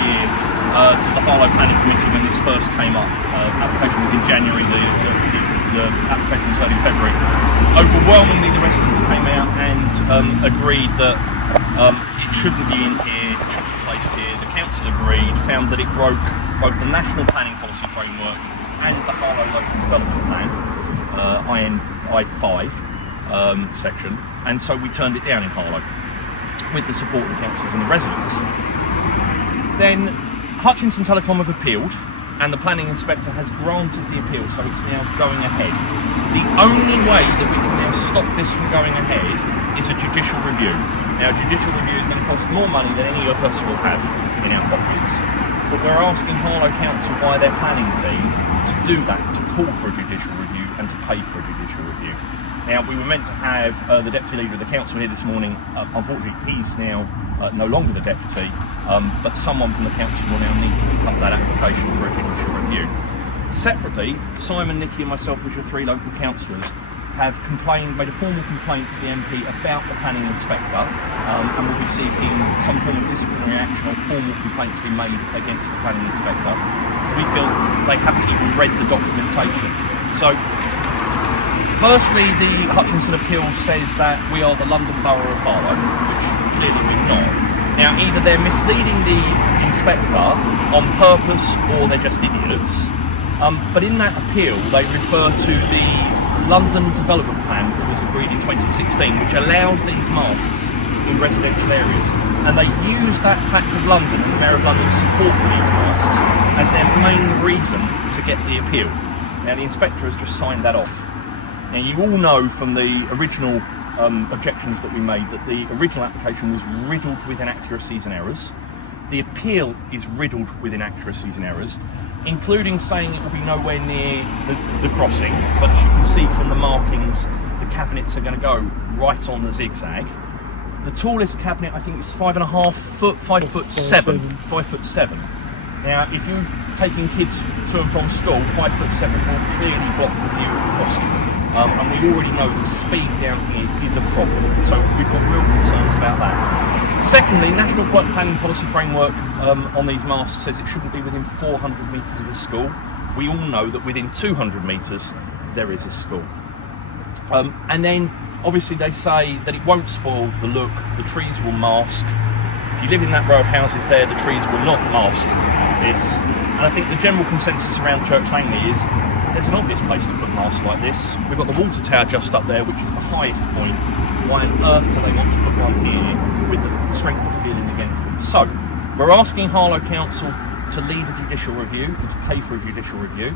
year to the Harlow Planning Committee when this first came up. Application was in January, the application was heard in February. Overwhelmingly the residents came out and agreed that it shouldn't be in here, it shouldn't be placed here. The council agreed, found that it broke both the National Planning Policy Framework and the Harlow Local Development Plan, I5 section, and so we turned it down in Harlow with the support of the councillors and the residents. Then Hutchinson Telecom have appealed, and the planning inspector has granted the appeal, so it's now going ahead. The only way that we can now stop this from going ahead is a judicial review. Now, judicial review is going to cost more money than any of us will have in our pockets, but we're asking Harlow Council via their planning team to do that, to call for a judicial review and to pay for a judicial review. Now, we were meant to have the Deputy Leader of the Council here this morning. Unfortunately, he's now no longer the Deputy, but someone from the Council will now need to pick up that application for a judicial review. Separately, Simon, Nicky and myself, as your three local councillors, have made a formal complaint to the MP about the planning inspector, and will be seeking some form of disciplinary action or formal complaint to be made against the planning inspector. We feel they haven't even read the documentation. So, firstly, the Hutchinson appeal says that we are the London Borough of Harlow, which clearly we're not. Now, either they're misleading the inspector on purpose or they're just idiots. But in that appeal, they refer to the London Development Plan, which was agreed in 2016, which allows these masts in residential areas. And they use that fact of London and the Mayor of London's support for these masts as their main reason to get the appeal. Now, the inspector has just signed that off. Now, you all know from the original objections that we made that the original application was riddled with inaccuracies and errors. The appeal is riddled with inaccuracies and errors, including saying it will be nowhere near the crossing, but as you can see from the markings, the cabinets are going to go right on the zigzag. The tallest cabinet, I think, is 5.5 foot, 5'7". 5'7". Now, if you're taking kids to and from school, 5'7" will clearly block the view of the crossing. And we already know that speed down here is a problem, so we've got real concerns about that. Secondly, National Planning Policy Framework on these masts says it shouldn't be within 400 metres of a school. We all know that within 200 metres there is a school. And then, obviously, they say that it won't spoil the look, the trees will mask. If you live in that row of houses there, the trees will not mask this. And I think the general consensus around Church Langley is there's an obvious place to put masts like this. We've got the water tower just up there, which is the highest point. Why on earth do they want to put one here with the strength of feeling against them? So, we're asking Harlow Council to lead a judicial review and to pay for a judicial review.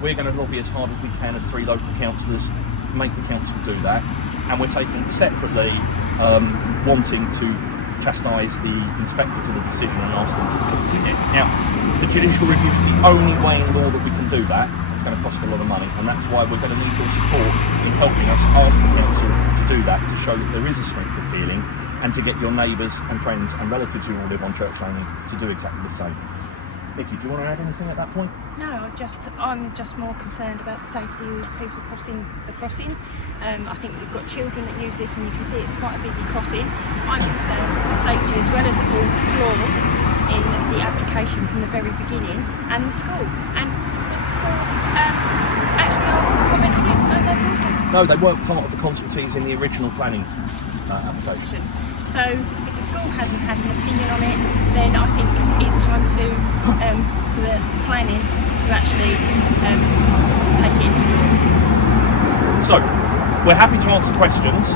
We're going to lobby as hard as we can as three local councillors to make the council do that. And we're taking separately wanting to chastise the inspector for the decision and ask them to fix it. Now, the judicial review is the only way in law that we can do that. It's going to cost a lot of money, and that's why we're going to need your support in helping us ask the council to do that, to show that there is a strength of feeling, and to get your neighbours and friends and relatives who all live on Church Langley to do exactly the same. Vicky, do you want to add anything at that point? No, I'm just more concerned about the safety of people crossing the crossing. I think we've got children that use this, and you can see it's quite a busy crossing. I'm concerned with the safety as well as all the flaws in the application from the very beginning, and the school. And was the school actually asked to comment on it? No, they weren't part of the consultees in the original planning application. So if the school hasn't had an opinion on it, then I think it's time to for the planning to actually to take it into law. So we're happy to answer questions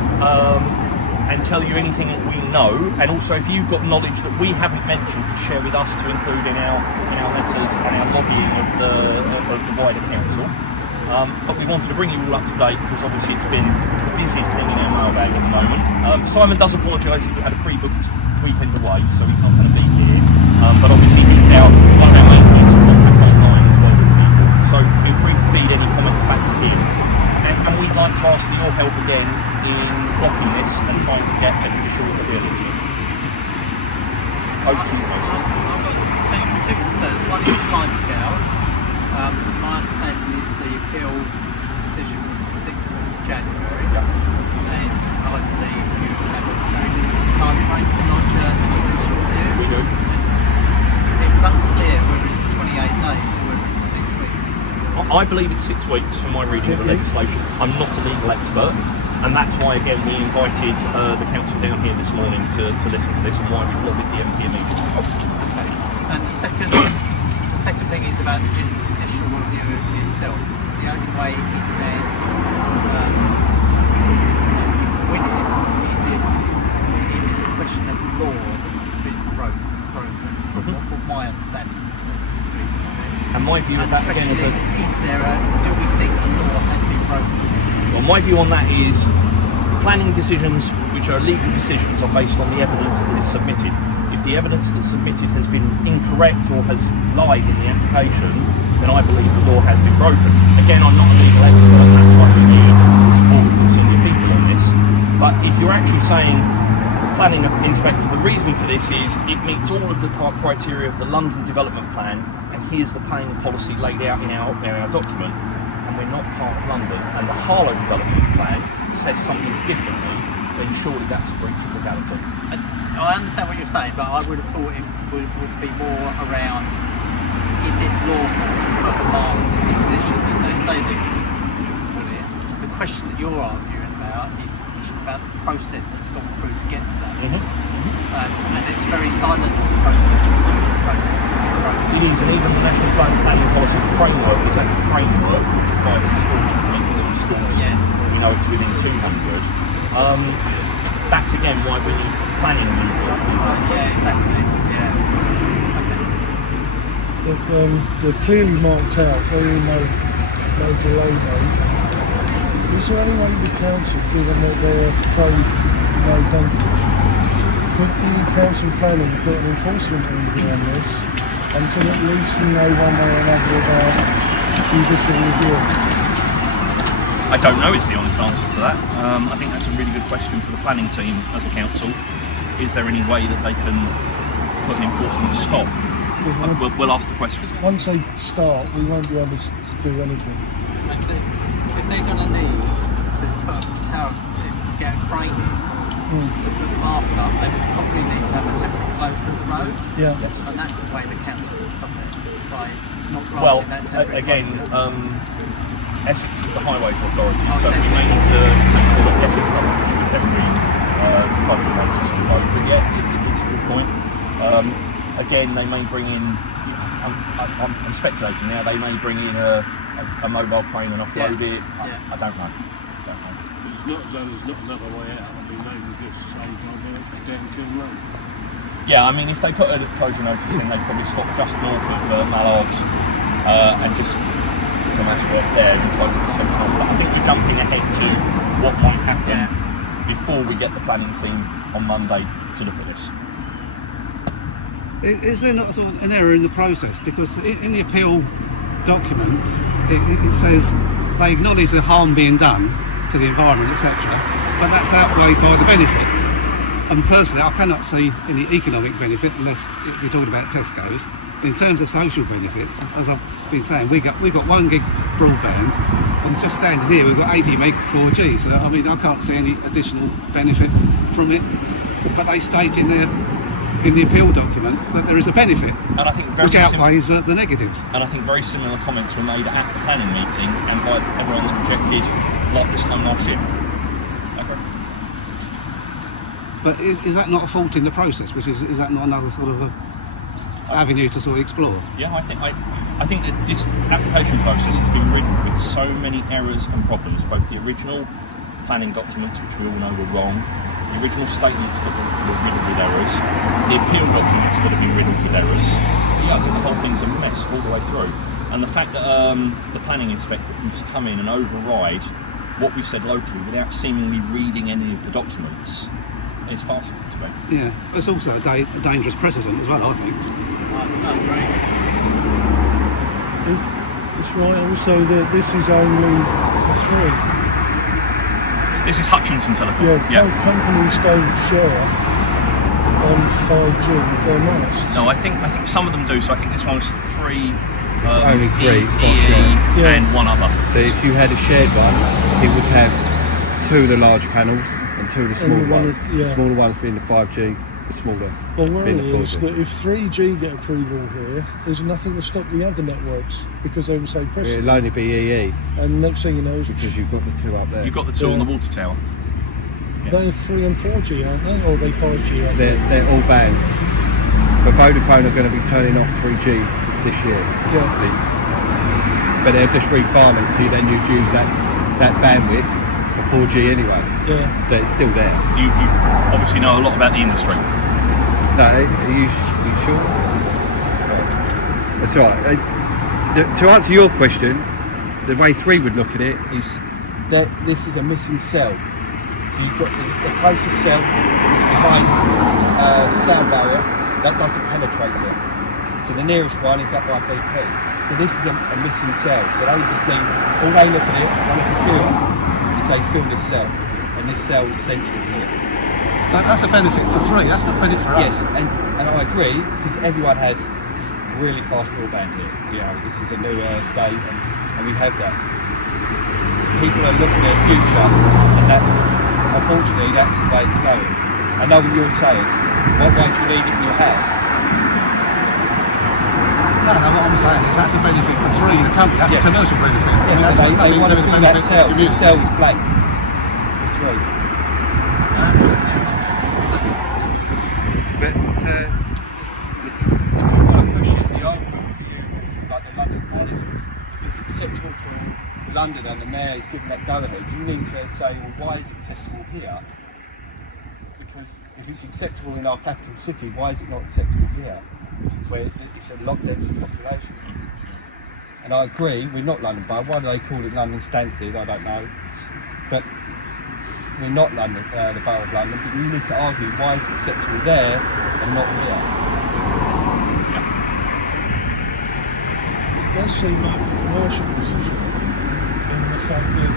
and tell you anything that we know, and also if you've got knowledge that we haven't mentioned to share with us to include in our letters and our lobbying of the wider council. But we wanted to bring you all up to date because obviously it's been the busiest thing in our mailbag at the moment. Simon does apologise that we had a pre-booked weekend away, so he's not going to be here. But obviously he's one of our main points of contact online as well with people. So feel free to feed any comments back to him. And we'd like to ask for your help again in blocking this and trying to get a judicial review. Over to you, Mason. I've got two concerns. One is timescales. My understanding is the appeal decision was the 6th of January, and I believe you have a very limited time frame to launch a judicial review. We do. And it's unclear whether it's 28 days or whether it's 6 weeks. I believe it's 6 weeks from my reading of the legislation. I'm not a legal expert, and that's why, again, we invited the council down here this morning to listen to this, and why we've lobbied the MP meeting. Okay. And the second thing is about the judicial review itself. It's the only way he can win it is if it's a question of law that has been broken from what my understanding. And my view of that, again, is do we think the law has been broken? Well, my view on that is planning decisions, which are legal decisions, are based on the evidence that is submitted. If the evidence that's submitted has been incorrect or has lied in the application, then I believe the law has been broken. Again, I'm not a legal expert, that's why we need the support of senior people on this. But if you're actually saying, planning inspector, the reason for this is it meets all of the criteria of the London Development Plan, and here's the planning policy laid out in our document, and we're not part of London, and the Harlow Development Plan says something differently, then surely that's a breach of legality. I understand what you're saying, but I would have thought it would be more around, is it lawful to put a mast in the position that they say they put it? The question that you're arguing about is the question about the process that's gone through to get to that. And it's very silent, the process. The process has been broken. It is, and even the National Planning Policy Framework is a framework that provides installment meters for schools. Yeah. We know it's within 200. That's again why we need planning legal. Yeah, exactly. Yeah. Okay. They've clearly marked out where no delay made. Is there anyone in the council, given that they're pro no thank you, could the council planning put an enforcement order on this until at least we know one way or another about judicial review? I don't know is the honest answer to that. I think that's a really good question for the planning team at the council. Is there any way that they can put an enforcement stop? We'll ask the question. Once they start, we won't be able to do anything. If they're going to need to put a tower to get a crane in to put the mast up, they would probably need to have a temporary closure of the road. Yeah. Yes. And that's the way the council will stop it, is by not granting that temporary again, closure. Essex is the highways authority, so we Essex. may need to make sure that Essex doesn't issue a temporary closure notice on the road. But yeah, it's a good point. Again, they may bring in, I'm speculating now, they may bring in a mobile crane and offload it. I don't know. But it's not as though there's not another way out. I mean, they would just say, down Kiln Road. Yeah, I mean, if they put a closure notice in, they'd probably stop just north of Mallards and just from Ashworth there and close the section off. But I think we're jumping ahead to what might happen before we get the planning team on Monday to look at this. Is there not sort of an error in the process? Because in the appeal document, it says they acknowledge the harm being done to the environment, etc., but that's outweighed by the benefit. And personally, I cannot see any economic benefit unless if you're talking about Tesco's. In terms of social benefits, as I've been saying, we got 1 gig broadband, and just standing here, we've got 80 meg 4G. So I mean, I can't see any additional benefit from it. But they state in the appeal document that there is a benefit, And I think which outweighs the negatives. And I think very similar comments were made at the planning meeting and by everyone that objected, like this time last year. Okay. But is that not a fault in the process? Is that not another sort of avenue to sort of explore? Yeah, I think that this application process has been riddled with so many errors and problems, both the original planning documents, which we all know were wrong, the original statements that were riddled with errors, the appeal documents that have been riddled with errors. Yeah, I think the whole thing's a mess all the way through. And the fact that the planning inspector can just come in and override what we've said locally without seemingly reading any of the documents is farcical to me. Yeah, it's also a dangerous precedent as well, I think. I agree. It's right also that this is only a 3. This is Hutchinson Telecom. Companies don't share on 5G their masts. No, I think some of them do. So I think this one was 3. Only 3, it's not EE shared. and one other. So if you had a shared one, it would have 2 of the large panels and 2 of the smaller ones. The smaller ones being the 5G smaller Well, worry being is affordable. that if 3G get approval here, there's nothing to stop the other networks because they will say precedent. It'll only be EE And next thing you know, because you've got the two up there. You've got the two on the water tower. they're 3 and 4G, aren't they? Or are they 5G? Aren't they? They're all banned. But Vodafone are going to be turning off 3G this year. Yeah. But they're just refarming, so then you'd use that bandwidth for 4G anyway. Yeah. So it's still there. You obviously know a lot about the industry. No, are you sure? That's all right. To answer your question, the way 3 would look at it is that this is a missing cell. So you've got the closest cell is behind the sound barrier that doesn't penetrate yet. So the nearest one is up by BP. So this is a missing cell. So they just need, all they look at it on a computer is they fill this cell, and this cell is central here. That's a benefit for 3. That's not a benefit for us. Yes, and I agree because everyone has really fast broadband here. You know, this is a new state, and we have that. People are looking at the future, and unfortunately that's the way it's going. I know what you're saying. Why do you need it in your house? No, what I'm saying is that's a benefit for 3, the company. That's Yes. a commercial benefit. I mean, Yes, that's they nothing want to to do with fill the that benefit cell. of the The community. cell is blank. It's 3. but It's a question the argument for you, like the London planning laws. If it's acceptable for London and the mayor is giving that go ahead, you need to say, well, why is it acceptable here? Because if it's acceptable in our capital city, why is it not acceptable here, where it's a lot denser population? And I agree, we're not London Borough. Why do they call it London Stansted? I don't know. But we're not London, the Borough of London, but you need to argue why is it acceptable there and not here. It does seem like a commercial decision in the fact that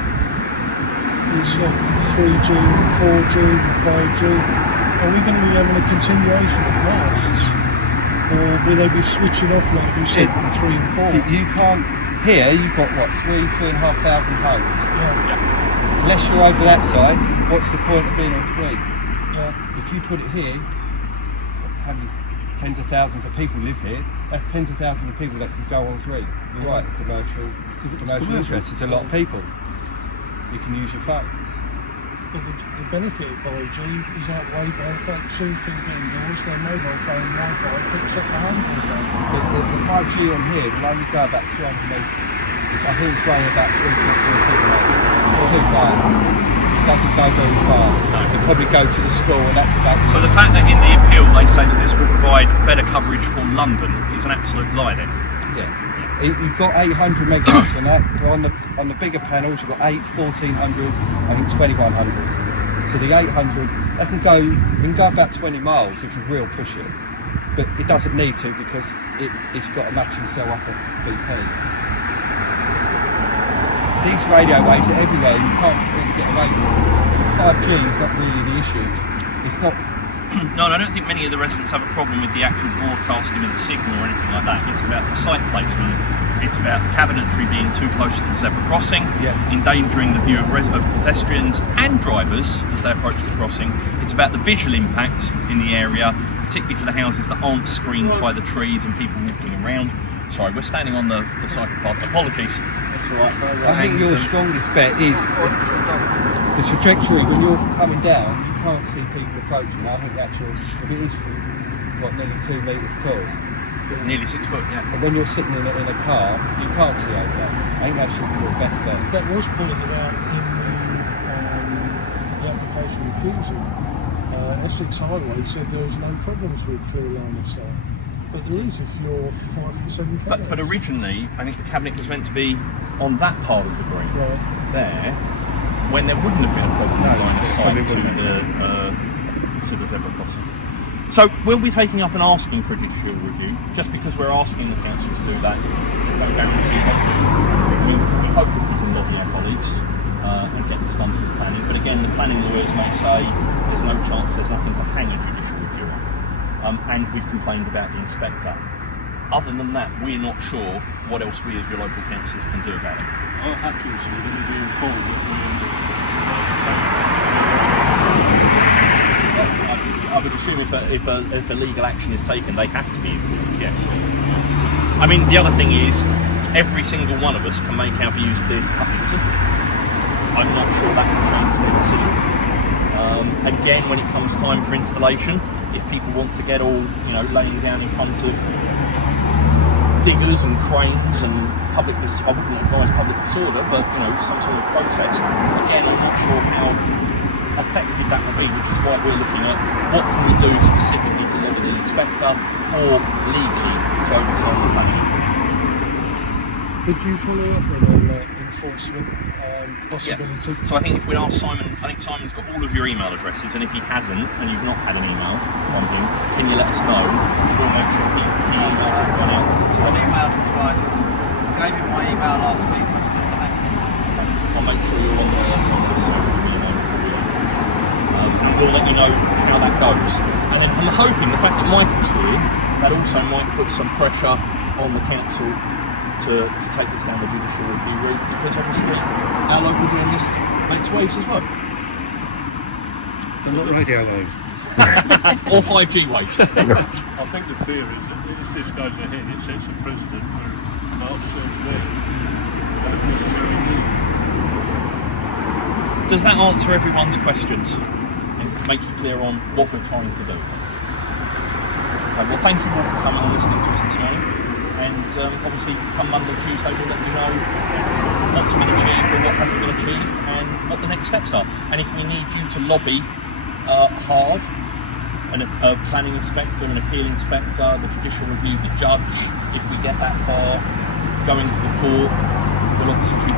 it's like 3G, 4G, 5G. Are we going to be having a continuation of masts? Or will they be switching off like you said with 3 and 4? See, you can't, here you've got what, 3,500 homes. Yeah. Unless you're over that side, what's the point of being on 3? Yeah. If you put it here, how many tens of thousands of people live here? That's tens of thousands of people that could go on 3. You're right, commercial interest. It's a lot of people. You can use your phone. But the benefit of 5G is outweighed by the fact that soon as people get indoors, their mobile phone Wi-Fi picks up the home broadband. The 5G on here will only go about 200 metres. I think it's running about 3.4 kilometres. It's too far. It doesn't go very far. It'll probably go to the school and that's about. So the fact that in the appeal they say that this will provide better coverage for London is an absolute lie then? Yeah. You've got 800 megahertz on that. On the bigger panels, you've got 1400, I think 2100. So the 800, that can go about 20 miles if you real push it. But it doesn't need to because it's got a matching cell up at BP. These radio waves are everywhere, you can't really get away from them. 5G is not really the issue. It's not. No, I don't think many of the residents have a problem with the actual broadcasting of the signal or anything like that. It's about the site placement. It's about the cabinetry being too close to the zebra crossing, endangering the view of pedestrians and drivers as they approach the crossing. It's about the visual impact in the area, particularly for the houses that aren't screened by the trees and people walking around. Sorry, we're standing on the cycle path. Apologies. That's all right. I think your strongest bet is the trajectory. When you're coming down, you can't see people approaching. I think if it is nearly 2 metres tall. Nearly 6 foot, yeah. And when you're sitting in a car, you can't see over that. I think that should be your best bet. That was pointed out in the application refusal. Essex Highway said there was no problems with clear line of sight. But there is if you're 5 foot 7 cabinets. But originally, I think the cabinet was meant to be on that part of the green, there, when there wouldn't have been a problem with line of sight to the zebra crossing. So we'll be taking up and asking for a judicial review. Just because we're asking the council to do that, there's no guarantee that we hope that we can lobby our colleagues and get this done through planning. But again, the planning lawyers may say there's no chance, there's nothing to hang a judicial review on. And we've complained about the inspector. Other than that, we're not sure what else we as your local councillors can do about it. Our hatcheries are going to be informed that we're under would assume if a legal action is taken, they have to be informed, yes. I mean, the other thing is, every single one of us can make our views clear to Hutchinson. I'm not sure that will change their decision. Again, when it comes time for installation, if people want to get all, laying down in front of diggers and cranes and I wouldn't advise public disorder, but some sort of protest. Again, I'm not sure how effective that will be, which is why we're looking at what can we do specifically to lobby the inspector or legally to overturn the plan. Could you follow up then on that enforcement possibility? Yeah. So I think if we ask Simon, I think Simon's got all of your email addresses, and if he hasn't, and you've not had an email from him, can you let us know? We'll make sure he emails everyone out. So I've emailed him twice. Gave him my email last week. I'm still not having it. I'll make sure you're on the social email for you. And we'll let you know how that goes. And then I'm hoping the fact that Michael's here, that also might put some pressure on the council to take this down the judicial review route, because obviously our local journalist makes waves as well. But not radio waves. Or 5G waves. I think the fear is that if this goes ahead, it sets a precedent for March elsewhere. Does that answer everyone's questions and make you clear on what we're trying to do? Okay, well, thank you all for coming and listening to us this morning. And obviously, come Monday, Tuesday, we'll let you know what's been achieved or what hasn't been achieved and what the next steps are. And if we need you to lobby hard, a planning inspector, an appeal inspector, the judicial review, the judge, if we get that far, going to the court, we'll obviously keep